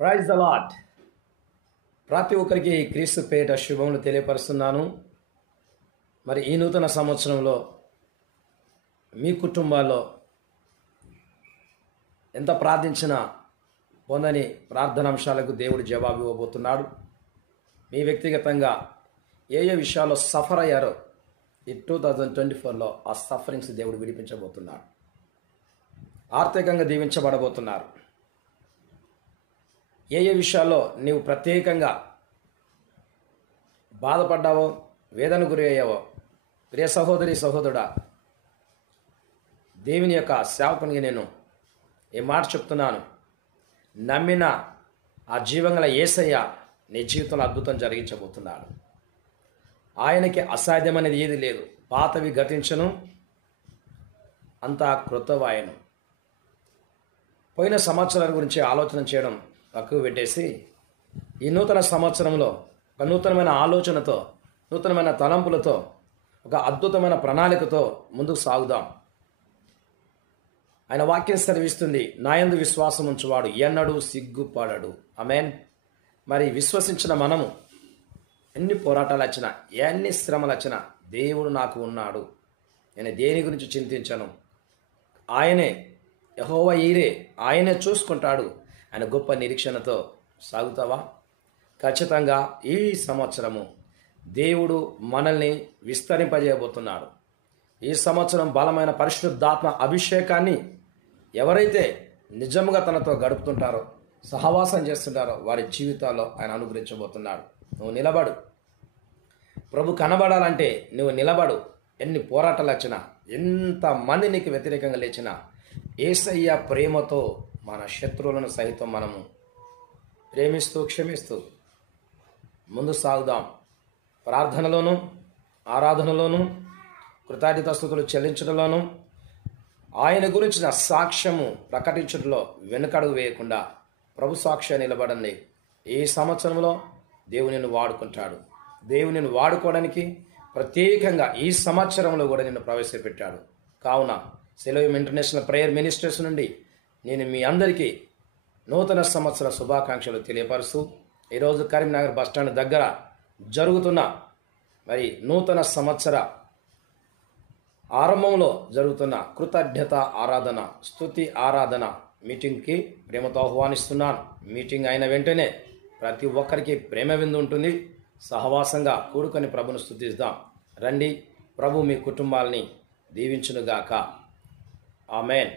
Praise the lord. ప్రతి ఒక్కరికి క్రీస్తు పేట శుభములు తెలియపరుస్తున్నాను. మరి ఈ నూతన సంవత్సరంలో మీ కుటుంబాల్లో ఎంత ప్రార్థించినా పొందని ప్రార్థనాంశాలకు దేవుడు జవాబు ఇవ్వబోతున్నాడు. మీ వ్యక్తిగతంగా ఏ విషయాల్లో సఫర్ అయ్యారో ఈ 2024లో ఆ సఫరింగ్స్ దేవుడు విడిపించబోతున్నాడు. ఆర్థికంగా దీవించబడబోతున్నారు. ఏ విషయాల్లో నీవు ప్రత్యేకంగా బాధపడ్డావో, వేదన గురి అయ్యావో, ప్రియ సహోదరి సహోదరుడా, దేవుని యొక్క సేవకునిగా నేను ఈ మాట చెప్తున్నాను. నమ్మిన ఆ జీవంగల యేసయ్య నీ జీవితంలో అద్భుతం జరిగించబోతున్నాడు. ఆయనకి అసాధ్యమనేది ఏది లేదు. పాతవి గతించను, అంతా క్రొత్తవాయను. పోయిన సంవత్సరాల గురించి ఆలోచన చేయడం తక్కువ పెట్టేసి ఈ నూతన సంవత్సరంలో ఒక నూతనమైన ఆలోచనతో, నూతనమైన తలంపులతో, ఒక అద్భుతమైన ప్రణాళికతో ముందుకు సాగుదాం. ఆయన వాక్యం సెలవిస్తుంది, నాయందు విశ్వాసం ఉంచువాడు ఎన్నడూ సిగ్గుపడడు. ఆమేన్. మరి విశ్వసించిన మనము ఎన్ని పోరాటాలు వచ్చినా, ఎన్ని శ్రమలు వచ్చినా దేవుడు నాకు ఉన్నాడు, నేను దేని గురించి చింతించను, ఆయనే యెహోవా ఈరే, ఆయనే చూసుకుంటాడు, ఆయన గొప్ప నిరీక్షణతో సాగుతావా? ఖచ్చితంగా ఈ సంవత్సరము దేవుడు మనల్ని విస్తరింపజేయబోతున్నాడు. ఈ సంవత్సరం బలమైన పరిశుద్ధాత్మ అభిషేకాన్ని ఎవరైతే నిజంగా తనతో గడుపుతుంటారో, సహవాసం చేస్తుంటారో వారి జీవితాల్లో ఆయన అనుగ్రహించబోతున్నాడు. నువ్వు నిలబడు. ప్రభు కనబడాలంటే నువ్వు నిలబడు. ఎన్ని పోరాటాలు వచ్చినా, ఎంతమంది నీకు వ్యతిరేకంగా లేచినా, యేసయ్య ప్రేమతో మన శత్రువులను సహితం మనము ప్రేమిస్తూ క్షమిస్తూ ముందు సాగుదాం. ప్రార్థనలోను, ఆరాధనలోను, కృతజ్ఞతాస్తుతులు చెల్లించడంలోను, ఆయన గురించిన సాక్ష్యము ప్రకటించడంలో వెనుకడుగు వేయకుండా ప్రభు సాక్ష్యం నిలబడండి. ఈ సంవత్సరంలో దేవునిని వాడుకుంటాడు. దేవునిని వాడుకోవడానికి ప్రత్యేకంగా ఈ సంవత్సరంలో కూడా నిన్ను ప్రవేశపెట్టాడు. కావున సెలోయం ఇంటర్నేషనల్ ప్రేయర్ మినిస్ట్రీస్ నుండి నేను మీ అందరికీ నూతన సంవత్సర శుభాకాంక్షలు తెలియపరుస్తూ ఈరోజు కరీంనగర్ బస్టాండ్ దగ్గర జరుగుతున్న మరి నూతన సంవత్సర ఆరంభంలో జరుగుతున్న కృతజ్ఞత ఆరాధన, స్తుతి ఆరాధన మీటింగ్కి ప్రేమతో ఆహ్వానిస్తున్నాను. మీటింగ్ అయిన వెంటనే ప్రతి ఒక్కరికి ప్రేమ విందు ఉంటుంది. సహవాసంగా కూడుకొని ప్రభును స్తుతిద్దాం. రండి, ప్రభు మీ కుటుంబాలని దీవించునుగాక. ఆమేన్.